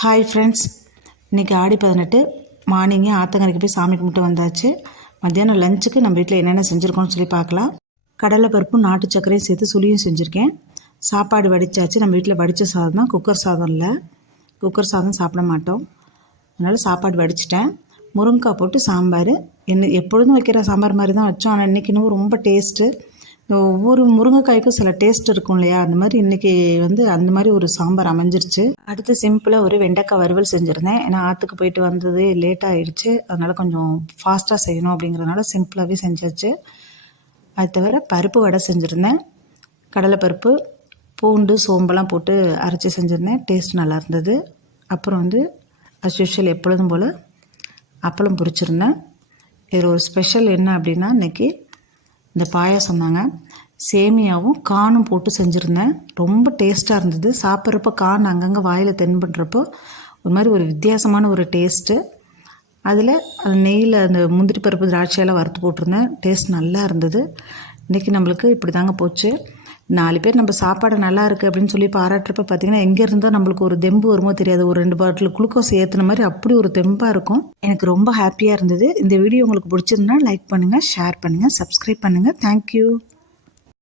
Hi friends இன்றைக்கி ஆடி பதினெட்டு. மார்னிங்கே ஆத்தங்கரைக்கு போய் சாமி கும்பிட்டு வந்தாச்சு. மத்தியானம் லஞ்சுக்கு நம்ம வீட்டில் என்னென்ன செஞ்சுருக்கோம்னு சொல்லி பார்க்கலாம். கடலை பருப்பும் நாட்டு சர்க்கரையும் சேர்த்து சுளியும் செஞ்சுருக்கேன். சாப்பாடு வடித்தாச்சு நம்ம வீட்டில் வடித்த சாதம் தான் குக்கர் சாதம் இல்லை. குக்கர் சாதம் சாப்பிட மாட்டோம். அதனால் சாப்பாடு வடிச்சிட்டேன். முருங்கைக்காய் போட்டு சாம்பார். என்ன எப்பொழுதும் வைக்கிற சாம்பார் மாதிரி தான் வச்சோம். ஆனால் இன்றைக்கினும் ரொம்ப டேஸ்ட்டு இந்த ஒவ்வொரு முருங்கைக்காய்க்கும் சில டேஸ்ட் இருக்கும் இல்லையா? அந்த மாதிரி இன்றைக்கி வந்து அந்த மாதிரி ஒரு சாம்பார் அமைஞ்சிருச்சு. அடுத்து சிம்பிளாக ஒரு வெண்டைக்காய் வறுவல் செஞ்சுருந்தேன். ஏன்னா ஆற்றுக்கு போயிட்டு வந்தது லேட் ஆகிடுச்சு அதனால் கொஞ்சம் ஃபாஸ்ட்டாக செய்யணும் அப்படிங்கிறதுனால சிம்பிளாகவே செஞ்சாச்சு. அது தவிர பருப்பு வடை செஞ்சுருந்தேன். கடலைப்பருப்பு பூண்டு சோம்பெல்லாம் போட்டு அரைச்சி செஞ்சுருந்தேன். டேஸ்ட் நல்லா இருந்தது. அப்புறம் வந்து அஸ் யூஷுவல் எப்பொழுதும் போல் அப்பளம் பொரிச்சிருந்தேன். இதில் ஒரு ஸ்பெஷல் என்ன அப்படின்னா இன்றைக்கி இந்த பாயாசம் தாங்க. சேமியாவும் காணும் போட்டு செஞ்சுருந்தேன். ரொம்ப டேஸ்ட்டாக இருந்தது. சாப்பிட்றப்ப கான் அங்கங்கே வாயில் தென்படுறப்போ ஒரு மாதிரி ஒரு வித்தியாசமான ஒரு டேஸ்ட்டு அதில் அந்த நெய்யில் அந்த முந்திரி பருப்பு திராட்சையெல்லாம் வறுத்து போட்டிருந்தேன். டேஸ்ட் நல்லா இருந்தது. இன்றைக்கி நம்மளுக்கு இப்படி தாங்க போச்சு. நாலு பேர் நம்ம சாப்பாடு நல்லா இருக்குது அப்படின்னு சொல்லி பாராட்டுறப்ப பார்த்திங்கன்னா எங்கே இருந்தால் நம்மளுக்கு ஒரு தெம்பு வருமோ தெரியாது. ஒரு ரெண்டு பாட்டில் குளுக்கோஸ் ஏற்றின மாதிரி அப்படி ஒரு தெம்பாக இருக்கும். எனக்கு ரொம்ப ஹாப்பியாக இருந்தது. இந்த வீடியோ உங்களுக்கு பிடிச்சிருந்தா லைக் பண்ணுங்கள் ஷேர் பண்ணுங்கள் சப்ஸ்கிரைப் பண்ணுங்கள் தேங்க்யூ